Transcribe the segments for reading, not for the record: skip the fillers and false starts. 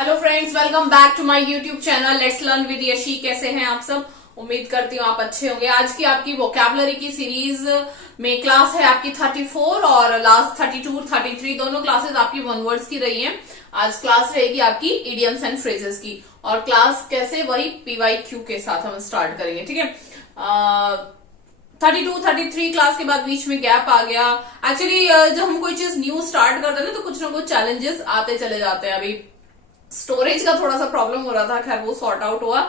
Hello friends, welcome back to my YouTube channel let's learn with Yashi. कैसे हैं आप सब? उम्मीद करती हूँ आप अच्छे होंगे। आज की आपकी वोकैबुलरी की सीरीज में क्लास है आपकी 34 और लास्ट 32 33 दोनों क्लासेस आपकी वन वर्ड्स की रही हैं। आज क्लास रहेगी आपकी इडियम्स एंड फ्रेजेस की और क्लास कैसे वही PYQ के साथ हम स्टार्ट करेंगे। ठीक है, 32 33 क्लास के बाद बीच में गैप आ गया। एक्चुअली जब हम कोई चीज न्यू स्टार्ट करते हैं ना तो कुछ ना कुछ चैलेंजेस आते चले जाते हैं। अभी स्टोरेज का थोड़ा सा प्रॉब्लम हो रहा था, खैर वो सॉर्ट आउट हुआ।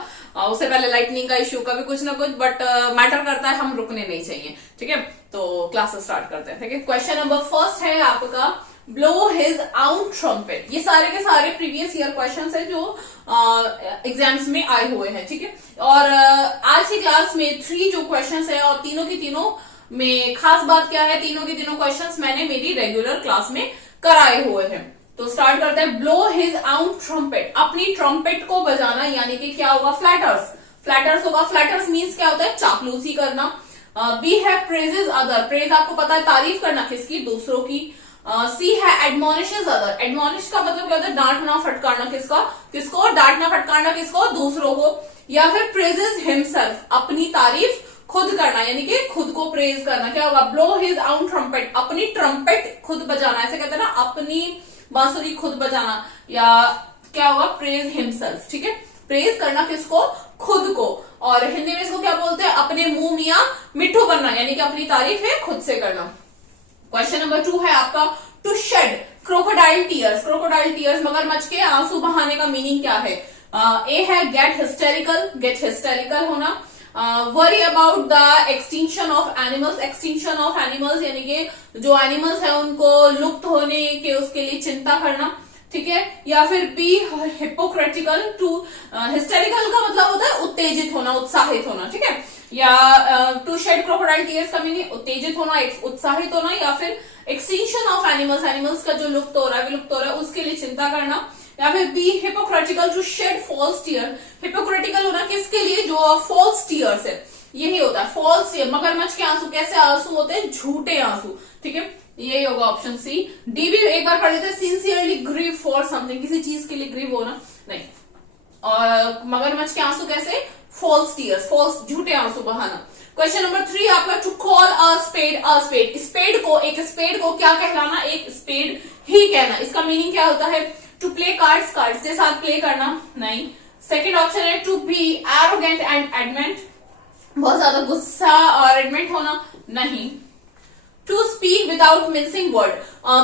उससे पहले लाइटनिंग का इश्यू का भी कुछ ना कुछ, बट मैटर करता है, हम रुकने नहीं चाहिए। ठीक है, तो क्लास स्टार्ट करते हैं। ठीक है, क्वेश्चन नंबर फर्स्ट है आपका ब्लो हिज आउन ट्रम्पेट। ये सारे के सारे प्रीवियस ईयर क्वेश्चंस है जो एग्जाम्स में आए हुए हैं। ठीक है, और आज की क्लास में 3 जो क्वेश्चंस है और तीनों की तीनों में खास बात क्या है, तीनों की तीनों क्वेश्चंस मैंने मेरी रेगुलर क्लास में कराए हुए हैं। तो स्टार्ट करते हैं। ब्लो हिज आउन ट्रम्पेट, अपनी ट्रम्पेट को बजाना, यानी कि क्या होगा? फ्लैटर्स। फ्लैटर्स होगा। फ्लैटर्स मीन्स क्या होता है? चापलूसी करना। बी है प्रेजेस अदर, प्रेज आपको पता है तारीफ करना, किसकी? दूसरों की। सी है एडमोनिशेस अदर, एडमोनिश का मतलब क्या होता है? डांटना फटकारना, किसका? किसको? डांटना फटकारना किसको? दूसरों को। या फिर प्रेजेस हिमसेल्फ, अपनी तारीफ खुद करना, यानी कि खुद को प्रेज करना। क्या होगा? ब्लो हिज आउन ट्रम्पेट, अपनी ट्रम्पेट खुद बजाना, ऐसे कहते हैं ना, अपनी बांसुरी खुद बजाना। या क्या होगा? Praise himself. ठीक है, प्रेज करना किसको? खुद को। और हिंदी में इसको क्या बोलते हैं? अपने मुंह मियां मिठू बनना, यानी कि अपनी तारीफ है खुद से करना। क्वेश्चन नंबर 2 है आपका to shed crocodile tears. Crocodile tears, मगरमच्छ के आंसू बहाने का मीनिंग क्या है? ए है गेट हिस्टेरिकल, गेट हिस्टेरिकल होना। Worry about the extinction of animals, extinction of animals यानी कि जो एनिमल्स है उनको लुप्त होने के उसके लिए चिंता करना। ठीक है, या फिर बी हिपोक्रेटिकल, टू हिस्टेरिकल का मतलब होता है उत्तेजित होना, उत्साहित होना। ठीक है, या टू शेड क्रोकोडाइल टीयर्स का मीनिंग उत्तेजित होना, उत्साहित होना, या फिर एक्सटिंक्शन ऑफ एनिमल्स, एनिमल्स का जो लुप्त हो रहा है, विलुप्त हो रहा है, उसके लिए चिंता करना। या फिर be hypocritical, to shed false tear, hypocritical होना किसके लिए? जो फॉल्स टीयर्स है, यही होता है फॉल्स टीयर। मगरमच्छ के आंसू कैसे आंसू होते हैं? झूठे आंसू। ठीक है, यही होगा ऑप्शन सी। डी भी एक बार पढ़ लेते हैं। सिंसियरली ग्रीव फॉर समथिंग, किसी चीज के लिए ग्रीव होना नहीं। और मगरमच्छ के आंसू कैसे? फॉल्स टीयर्स, फॉल्स झूठे आंसू बहाना। क्वेश्चन नंबर 3 आपका to call a spade, a spade, spade को, एक स्पेड को क्या कहलाना? एक स्पेड ही कहना। इसका मीनिंग क्या होता है? टू प्ले कार्ड्स, कार्ड्स के साथ प्ले करना नहीं। सेकेंड ऑप्शन है to be arrogant and adamant, बहुत ज्यादा गुस्सा और एडमेंट होना नहीं। To speak without mincing word,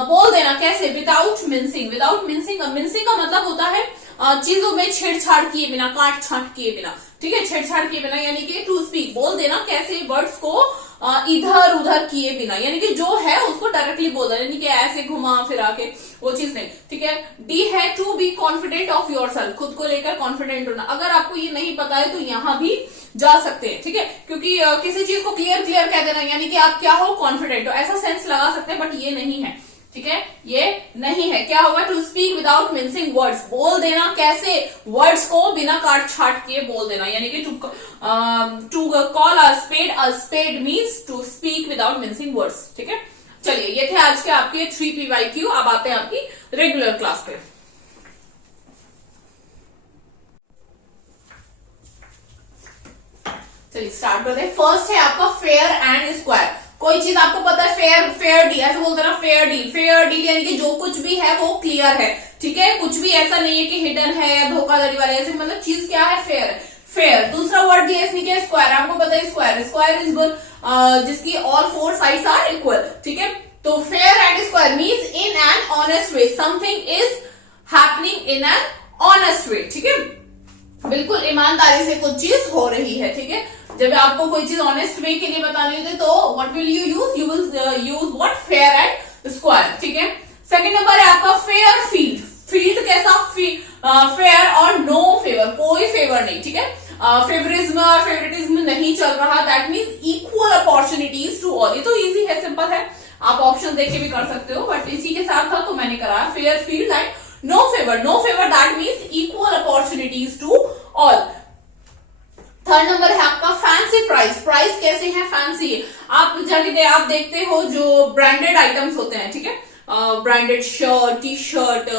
बोल देना कैसे? Without mincing, without mincing. Mincing का मतलब होता है चीजों में छेड़छाड़ किए बिना, काट छांट किए बिना। ठीक है, छेड़छाड़ किए बिना, यानी कि टू स्पीक बोल देना कैसे? वर्ड्स को इधर उधर किए बिना, यानी कि जो है उसको डायरेक्टली बोल देना, यानी कि ऐसे घुमा फिरा के वो चीज नहीं। ठीक है, डी है to be confident of yourself, खुद को लेकर कॉन्फिडेंट होना। अगर आपको ये नहीं पता है तो यहां भी जा सकते हैं। ठीक है, क्योंकि किसी चीज को क्लियर क्लियर कह देना, यानी कि आप क्या हो? कॉन्फिडेंट हो, ऐसा सेंस लगा सकते हैं, बट ये नहीं है। ठीक है, ये नहीं है। क्या होगा? To speak without mincing words, बोल देना कैसे? वर्ड्स को बिना काट छाट किए बोल देना, यानी कि to call a spade means to speak without mincing words. ठीक है, चलिए ये थे आज के आपके 3 PYQ। अब आते हैं आपकी रेगुलर क्लास पे। चलिए स्टार्ट करते हैं। फर्स्ट है आपका फेयर एंड स्क्वायर। कोई चीज आपको पता है, फेयर, फेयर डील, ऐसे बोलते हैं ना, फेयर डील। फेयर डील यानी कि जो कुछ भी है वो क्लियर है। ठीक है, कुछ भी ऐसा नहीं है कि हिडन है या धोखाधड़ी वाले, ऐसे मतलब चीज क्या है? फेयर है, फेयर। दूसरा वर्ड दिया इसने क्या? स्क्वायर। आपको पता है स्क्वायर, स्क्वायर इज जिसकी ऑल 4 साइड्स आर इक्वल। ठीक है, तो fair and square means in an honest way, something is happening in an honest way. ठीक है, बिल्कुल ईमानदारी से कुछ चीज हो रही है। ठीक है, जब आपको कोई चीज ऑनेस्ट वे के लिए बतानी होती है तो what will you use? You will use what? Fair and square. ठीक है, सेकंड नंबर है आपका फेयर फील्ड। फील्ड कैसा? फेयर और नो फेवर, कोई फेवर नहीं। ठीक है, फेवरिज्म और फेवरेटिज्म नहीं चल रहा, that means equal opportunities to all. ये तो इजी है, सिंपल है, आप ऑप्शन देख के भी कर सकते हो, बट इसी के साथ था तो मैंने कराया fair field and no favour. No favour that means equal opportunities to all. Third number है आपका फैंसी प्राइस। प्राइस कैसे है? फैंसी। आप जगह आप देखते हो जो ब्रांडेड आइटम्स होते हैं, ठीक है, ब्रांडेड शर्ट, टी शर्ट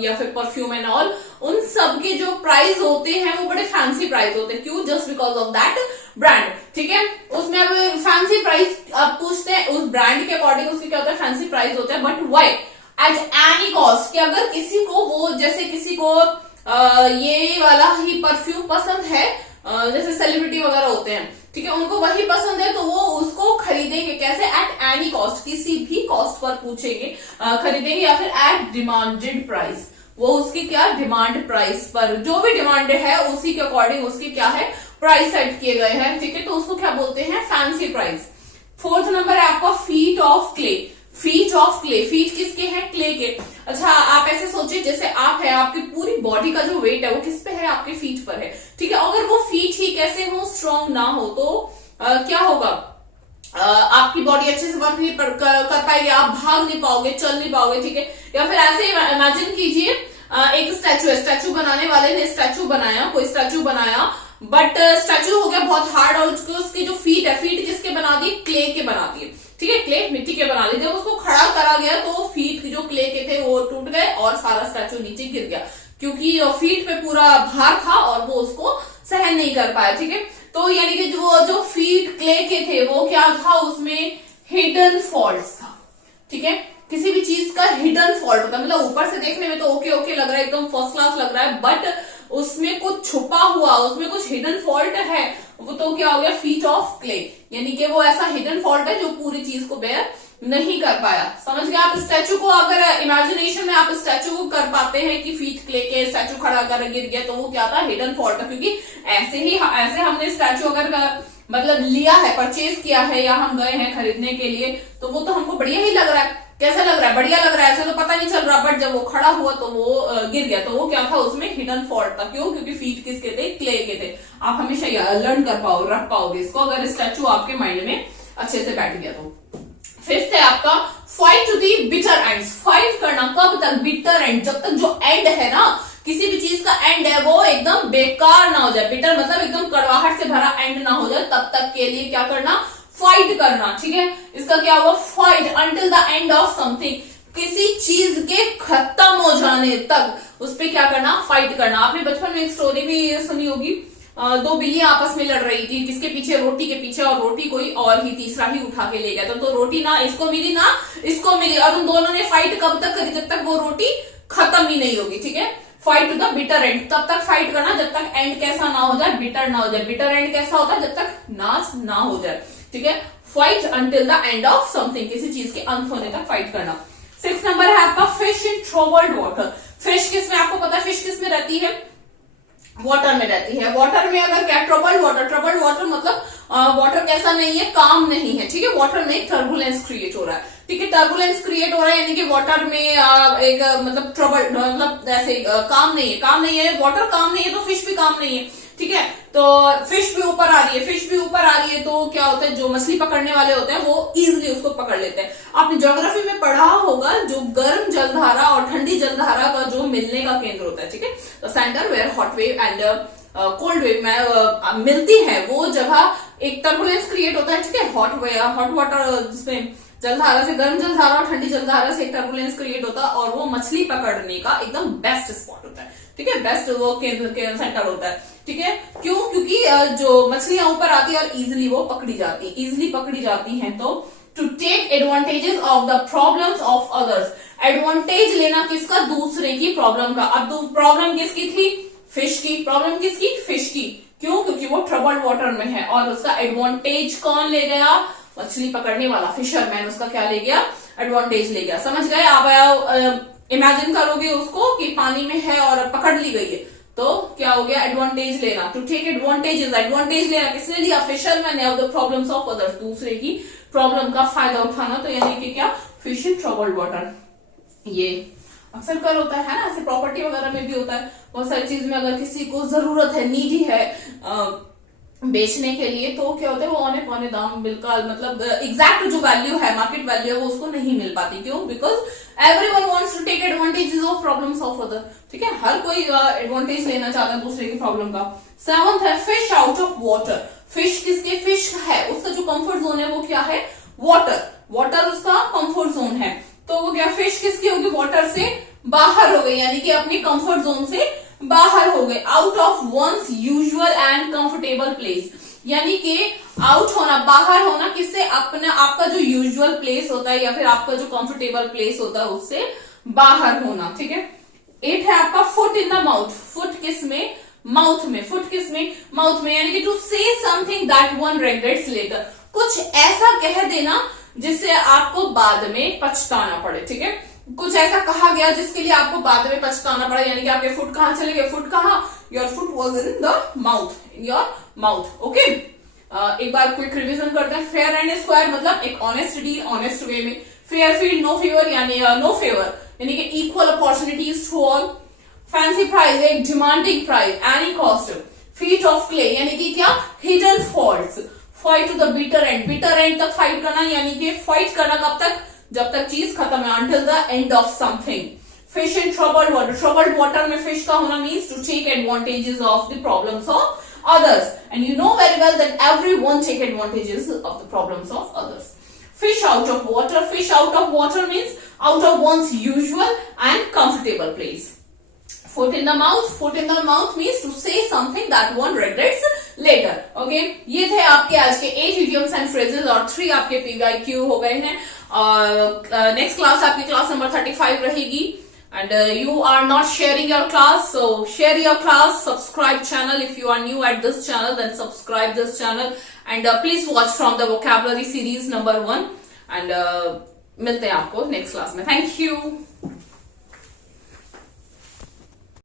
या फिर परफ्यूम एंड ऑल, उन सब के जो प्राइस होते हैं वो बड़े फैंसी प्राइस होते हैं। क्यों? Just because of that brand. ठीक है, उसमें अब फैंसी प्राइस आप पूछते हैं, उस ब्रांड के अकॉर्डिंग उसके क्या होता है, फैंसी प्राइस होता है। But why at any cost, कि अगर किसी को वो, जैसे किसी को ये वाला ही परफ्यूम पसंद है, जैसे सेलिब्रिटी वगैरह होते हैं, ठीक है, उनको वही पसंद है, तो वो उसको खरीदेंगे कैसे? एट एनी कॉस्ट, किसी भी कॉस्ट पर पूछेंगे, खरीदेंगे, या फिर एट डिमांडेड प्राइस, वो उसकी क्या, डिमांड प्राइस पर, जो भी डिमांड है उसी के अकॉर्डिंग उसकी क्या है, प्राइस सेट किए गए हैं। ठीक है, तो उसको क्या बोलते हैं, फैंसी प्राइस। फोर्थ नंबर है आपका feet of clay. Feet of clay, feet किसके हैं, क्ले के। अच्छा, आप ऐसे सोचिए जैसे आप है, आपकी पूरी बॉडी का जो वेट है वो किस पे है, आपके फीट पर है। ठीक है, अगर वो फीट ही कैसे हो, स्ट्रांग ना हो, तो क्या होगा, आपकी बॉडी अच्छे से वर्क नहीं कर पाएगी, आप भाग नहीं पाओगे, चल नहीं पाओगे। ठीक है, या फिर ऐसे इमेजिन कीजिए, एक स्टैचू है, स्टैचू बनाने वाले ने स्टैचू बनाया, कोई स्टैचू बनाया, बट स्टैचू हो गया बहुत हार्ड, और उसकी जो फीट है, फीट किसके बना दिए, क्ले के बना दिए। ठीक है, क्ले मिट्टी के बना दिए। जब उसको खड़ा करा गया तो फीट जो क्ले के थे वो टूट गए और सारा स्टैचू नीचे गिर गया, क्योंकि फीट पे पूरा भार था और वो उसको सहन नहीं कर पाया। ठीक है, तो यानी कि जो फीट क्ले के थे वो क्या था, उसमें हिडन फॉल्ट था। ठीक है, किसी भी चीज का हिडन फॉल्ट होता है, मतलब ऊपर से देखने में तो ओके ओके लग रहा है, एकदम फर्स्ट क्लास लग रहा है, बट उसमें कुछ छुपा हुआ, उसमें कुछ हिडन फॉल्ट है, वो तो क्या हो गया, फीट ऑफ क्ले, यानी कि वो ऐसा हिडन फॉल्ट है जो पूरी चीज को बेयर नहीं कर पाया। समझ गए आप स्टैचू को? अगर इमेजिनेशन में आप स्टैचू को कर पाते हैं कि फीट क्ले के, स्टैचू खड़ा कर गिर गया, तो वो क्या था, हिडन फॉल्ट है। क्योंकि ऐसे हमने स्टैचू अगर मतलब लिया है, परचेज किया है, या हम गए हैं खरीदने के लिए, तो वो तो हमको बढ़िया ही लग रहा है, कैसा लग रहा है, बढ़िया लग रहा है, ऐसे तो पता नहीं चल रहा, बट जब वो खड़ा हुआ तो वो गिर गया, तो वो क्या था, उसमें हिडन फॉल्ट था। क्यों? क्योंकि फीट किसके थे, क्ले के थे। आप हमेशा लर्न कर पाओ, रख पाओगे इसको, अगर स्टैचू आपके माइंड में अच्छे से बैठ गया तो। फिफ्थ है आपका fight to the bitter end. Fight करना कब तक, बिटर एंड, जब तक जो एंड है ना, किसी भी चीज का एंड है वो एकदम बेकार ना हो जाए, बिटर मतलब एकदम कड़वाहट से भरा एंड ना हो जाए, तब तक के लिए क्या करना, फाइट करना। ठीक है, इसका क्या हुआ, fight until the end of something, किसी चीज के खत्म हो जाने तक उस पर क्या करना, फाइट करना। आपने बचपन में एक स्टोरी भी सुनी होगी, दो बिल्लियां आपस में लड़ रही थी, किसके पीछे, रोटी के पीछे, और रोटी कोई और ही तीसरा ही उठा के ले गया था, तो रोटी ना इसको मिली ना इसको मिली, और उन दोनों ने फाइट कब तक करी, जब तक वो रोटी खत्म ही नहीं होगी। ठीक है, fight to the bitter end, तब तक फाइट करना जब तक एंड कैसा ना हो जाए, बिटर ना हो जाए। बिटर एंड कैसा होता है, जब तक नाश ना हो जाए। ठीक है, fight until the end of something, किसी चीज के अंत होने तक फाइट करना। 6 नंबर है आपका fish in troubled water. Fish किस में, आपको पता है फिश किस में रहती है, वाटर में रहती है। वाटर में अगर क्या, ट्रबल्ड वाटर मतलब वाटर कैसा नहीं है, काम नहीं है। ठीक है, वाटर में टर्बुलेंस क्रिएट हो रहा है। ठीक है, टर्बुलेंस क्रिएट हो रहा है, यानी कि वाटर में एक मतलब ट्रबल, मतलब ऐसे काम नहीं है, वाटर काम नहीं है, तो फिश भी काम नहीं है। ठीक है, तो फिश भी ऊपर आ रही है, तो क्या होता है, जो मछली पकड़ने वाले होते हैं वो इजिली उसको पकड़ लेते हैं। आपने ज्योग्राफी में पढ़ा होगा, जो गर्म जलधारा और ठंडी जलधारा का जो मिलने का केंद्र होता है, ठीक है, तो centre where hot wave and cold wave में मिलती है, वो जगह एक टर्बुलेंस क्रिएट होता है। ठीक है, हॉट वाटर जिसमें जलधारा से, गर्म जलधारा और ठंडी जलधारा से टर्बुलेंस क्रिएट होता है, और वो मछली पकड़ने का एकदम बेस्ट स्पॉट होता है। ठीक है, बेस्ट वो केंद्र सेंटर होता है। ठीक है, क्यों? क्योंकि जो मछलियां ऊपर आती है और इजिली वो पकड़ी जाती हैं, तो to take advantages of the problems of others, advantage लेना किसका, दूसरे की प्रॉब्लम का। अब प्रॉब्लम किसकी थी, फिश की, प्रॉब्लम किसकी, फिश की। क्यों? क्योंकि वो ट्रबल्ड वाटर में है, और उसका एडवांटेज कौन ले गया, मछली पकड़ने वाला फिशरमैन, उसका क्या ले गया, एडवांटेज ले गया। समझ गए आप? इमेजिन करोगे उसको कि पानी में है और पकड़ ली गई है, तो क्या हो गया, एडवांटेज लेना। टू टेक एडवांटेजेस, एडवांटेज लेना किसने लिया, फिशरमैन ने, of the problems of others, दूसरे की प्रॉब्लम का फायदा उठाना, तो यानी कि क्या, फिश इन ट्रबल्ड वाटर। ये अक्सर कर होता है ना, ऐसे प्रॉपर्टी वगैरह में भी होता है, बहुत सारी चीज में अगर किसी को जरूरत है, नीडी है बेचने के लिए, तो क्या होता है, वो औने पौने दाम बिल्कुल, मतलब एग्जैक्ट जो वैल्यू है, मार्केट वैल्यू है, वो उसको नहीं मिल पाती। क्यों? Because everyone wants to take advantages of problems of other. ठीक है, हर कोई एडवांटेज लेना चाहता है दूसरे की प्रॉब्लम का। 7th है fish out of water. Fish किसके, फिश है, उसका जो कंफर्ट जोन है वो क्या है, वाटर। वाटर उसका कंफर्ट जोन है। तो वो क्या, फिश किसकी होगी, वाटर से बाहर हो गई, यानी कि अपनी कंफर्ट जोन से बाहर हो गए, out of one's usual and comfortable place, यानी कि आउट होना, बाहर होना किससे, अपने आपका जो यूजुअल प्लेस होता है या फिर आपका जो कंफर्टेबल प्लेस होता है उससे बाहर होना, ठीक है। 8 है आपका foot in the mouth, foot किस में, माउथ में, फुट किस में, माउथ में, यानी कि to say something that one regrets later, कुछ ऐसा कह देना जिससे आपको बाद में पछताना पड़े, ठीक है। कुछ ऐसा कहा गया जिसके लिए आपको बाद में पछताना पड़ा, यानी कि आपके फुट कहां चले गए, फुट कहां, your foot was in the mouth, in your mouth, okay. एक बार क्विक रिवीजन करते हैं। फेयर एंड स्क्वायर मतलब एक ऑनेस्ट डील, ऑनेस्ट वे में। फेयर फील्ड, नो फेवर यानी नो फेवर यानी कि equal opportunities to all. Fancy price, एक demanding price, any cost. Feet of clay यानी कि क्या, hidden faults. Fight to the bitter end, bitter end तक fight करना, यानी कि फाइट करना कब तक, जब तक चीज खत्म है, until the end of something. Fish in troubled water, troubled water में fish का होना means to take advantages of the problems of others, and you know very well that everyone take advantages of the problems of others. Fish out of water, fish out of water means out of one's usual and comfortable place. Foot in the mouth, foot in the mouth means to say something that one regrets later. Okay, ये थे आपके आज के 8 idioms and phrases और 3 आपके PYQ हो गए हैं। नेक्स्ट क्लास आपकी क्लास नंबर 35 रहेगी, and you are not sharing your class, so share your class, subscribe channel. If you are new at this channel, then subscribe this channel, and please watch from the vocabulary series number 1, and मिलते हैं आपको next class में। Thank you.